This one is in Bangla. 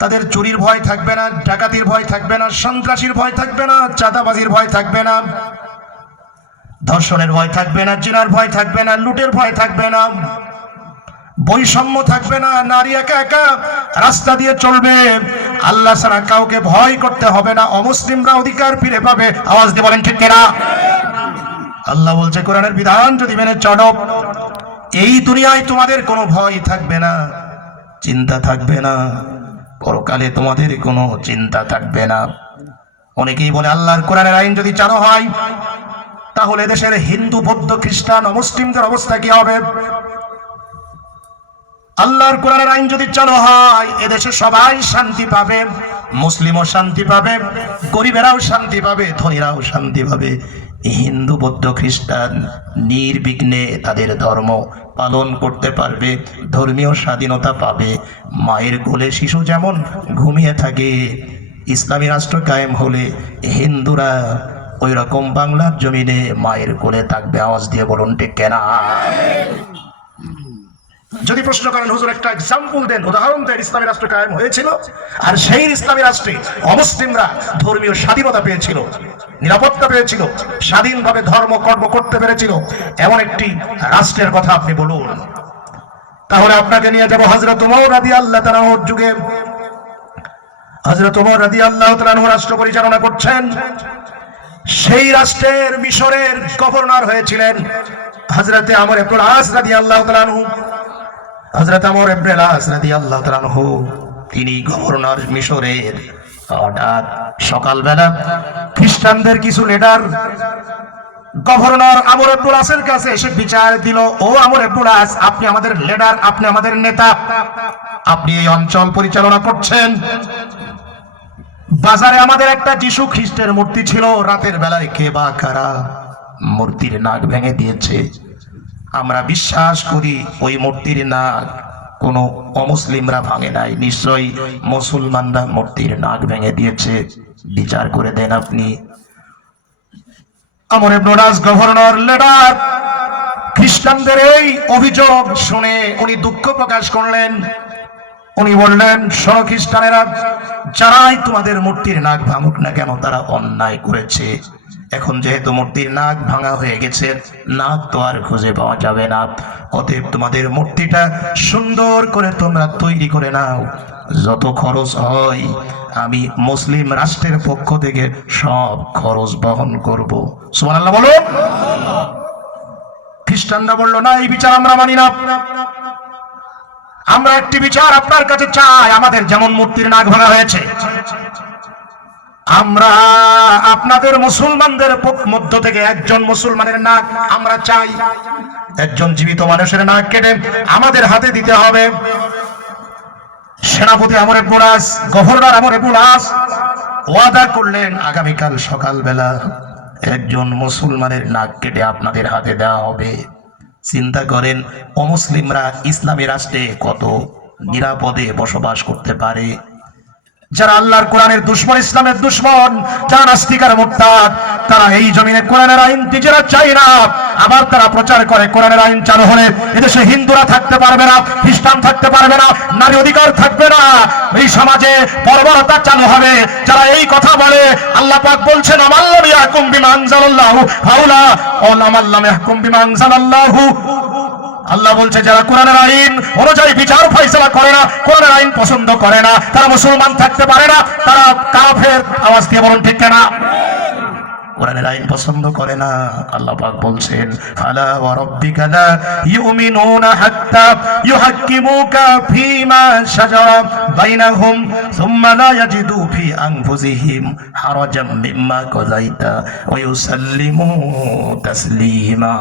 তাদের চুরির ভয় থাকবে না, ডাকাতির ভয় থাকবে না, সন্ত্রাসীর ভয় থাকবে না, চাঁদাবাজির ভয় থাকবে না, ধর্ষণের ভয় থাকবে না, জিনার ভয় থাকবে না, লুটের ভয় থাকবে না, বৈষম্য থাকবে না, নারী একা একা রাস্তা দিয়ে চলবে, আল্লাহ ছাড়া কাউকে ভয় করতে হবে না, অমুসলিমরা অধিকার ফিরে পাবে। আওয়াজ দিয়ে বলেন ঠিক কিনা? আল্লাহ বলছে কোরআনের বিধান যদি মেনে চলো, এই দুনিয়ায় তোমাদের কোনো ভয় থাকবে না, চিন্তা থাকবে না, পরকালে তোমাদের কোনো চিন্তা থাকবে না। অনেকেই বলে আল্লাহর কোরআনের আইন যদি চালু হয় তাহলে দেশের হিন্দু, বৌদ্ধ, খ্রিস্টান, অমুসলিমদের অবস্থা কি হবে? আল্লাহর কোরআনের আইন যদি চালু হয় এদেশে সবাই শান্তি পাবে, মুসলিমও শান্তি পাবে, গরিবেরাও শান্তি পাবে, ধনীরাও শান্তি পাবে। হিন্দু, বৌদ্ধ, খ্রিস্টান নির্বিঘ্নে তাদের ধর্ম পালন করতে পারবে, ধর্মীয় স্বাধীনতা পাবে। মায়ের কোলে শিশু যেমন ঘুমিয়ে থাকে, ইসলামী রাষ্ট্র কায়েম হলে হিন্দুরা ওই রকম বাংলার জমিনে মায়ের কোলে থাকবে। আওয়াজ দিয়ে বলুন ঠিক কিনা? যদি প্রশ্ন করেন হুজুর একটা এক্সাম্পল দেন, উদাহরণ দেন, ইসলামী রাষ্ট্র কায়েম হয়েছিল আর সেই ইসলামী রাষ্ট্রে অমুসলিমরা ধর্মীয় স্বাধীনতা পেয়েছিল, নিরাপত্তা পেয়েছিল, স্বাধীনভাবে ধর্ম কর্ম করতে পেরেছিল, এমন একটি রাষ্ট্রের কথা আপনি বলুন। তাহলে আপনাকে নিয়ে যাব হযরত ওমর রাদিয়াল্লাহু তাআলা এর যুগে। হযরত ওমর রাদিয়াল্লাহু তাআলা রাষ্ট্র পরিচালনা করছেন। সেই রাষ্ট্রের মিশরের গভর্নর হয়েছিলেন হযরত আমর ইবনুল আস রাদিয়াল্লাহু তাআলা। হযরত আমর ইবনুল আস রাদিয়াল্লাহু তাআলা তিনি গভর্নর মিশরের। হঠাৎ সকালবেলা খ্রিস্টানদের কিছু লিডার গভর্নর আমর ইবনুল আসের কাছে এসে বিচার দিল, ও আমর ইবনুল আস, আপনি আমাদের লিডার, আপনি আমাদের নেতা, আপনি এই অঞ্চল পরিচালনা করছেন। বাজারে আমাদের একটা যিশু খ্রিস্টের মূর্তি ছিল, রাতের বেলায় কে বা কারা মূর্তির নাক ভেঙে দিয়েছে। আমরা বিশ্বাস করি ওই মূর্তির নাক কোনো অমুসলিমরা ভাঙে নাই, নিশ্চয়ই মুসলমানরা মূর্তির নাক ভেঙে দিয়েছে, বিচার করে দেন আপনি। আমর ইবনুল আস গভর্নর লিডার খ্রিস্টানদের এই অভিযোগ শুনে উনি দুঃখ প্রকাশ করলেন। উনি বললেন, শোনো খ্রিস্টানেরা, যারাই তোমাদের মূর্তির নাক ভাঙুক না কেন তারা অন্যায় করেছে। এখন যেহেতু মূর্তির নাক ভাঙা হয়ে গেছে, নাক তো আর খুঁজে পাওয়া যাবে না, অতএব তোমাদের মূর্তিটা সুন্দর করে তোমরা তৈরি করে নাও, যত খরচ হয় আমি মুসলিম রাষ্ট্রের পক্ষ থেকে সব খরচ বহন করব। সুবহানাল্লাহ বলো। খ্রিস্টানরা বলল, না, এই বিচার আমরা মানি না, আমরা একটি বিচার আপনার কাছে চাই। আমাদের যেমন মূর্তির নাক ভাঙা হয়েছে, আমরা আপনাদের মুসলমানদের মধ্য থেকে একজন মুসলমানের নাক আমরা চাই, একজন জীবিত মানুষের নাক কেটে আমাদের হাতে দিতে হবে। সেনাপতি আমর ইবনুল আস, গভর্নর আমর ইবনুল আস ওয়াদা করলেন, আগামীকাল সকালবেলা একজন মুসলমানের নাক কেটে আপনাদের হাতে দেওয়া হবে। চিন্তা করেন অমুসলিমরা ইসলামী রাষ্ট্রে কত নিরাপদে বসবাস করতে পারে। যারা আল্লাহর কোরআনের দুশমন, ইসলামের দুশমন, যারা নাস্তিক আর মুরতাদ, তারা এই জমিনে কোরআনের আইন নিজেরা চায় না। আবার তারা প্রচার করে কোরআনের আইন চালু হলে এদেশে হিন্দুরা থাকতে পারবে না, খ্রিস্টান থাকতে পারবে না, নারী অধিকার থাকবে না, এই সমাজে বর্বরতা চালু হবে। যারা এই কথা বলে, আল্লাহ পাক বলছেন, আমাল্লাম ইয়াহকুম বিমা আনজালাল্লাহু ফাউলা ওয়া আমাল্লাম ইয়াহকুম বিমা আনজালাল্লাহু। আল্লাহ বলছে, যারা কোরআনের আইন অনুযায়ী বিচার ফয়সালা করে না, কোরআনের আইন পছন্দ করে না, তারা মুসলমান থাকতে পারে না, তারা কাফের। আওয়াজ দিয়ে বলুন ঠিক কিনা? কোরআনের আইন পছন্দ করে না। আল্লাহ পাক বলছেন, ফালা ওয়া রাব্বিকা লা ইউমিনুনা হাত্তা ইউহাক্কিমুকা ফীমা শাজারা বাইনাহুম সুম্মা লা ইয়াজিদু ফি আনফুসিহিম হারাজাম মিম্মা কাযাইতা ওয়া ইউসাল্লিমু তাসলিমা।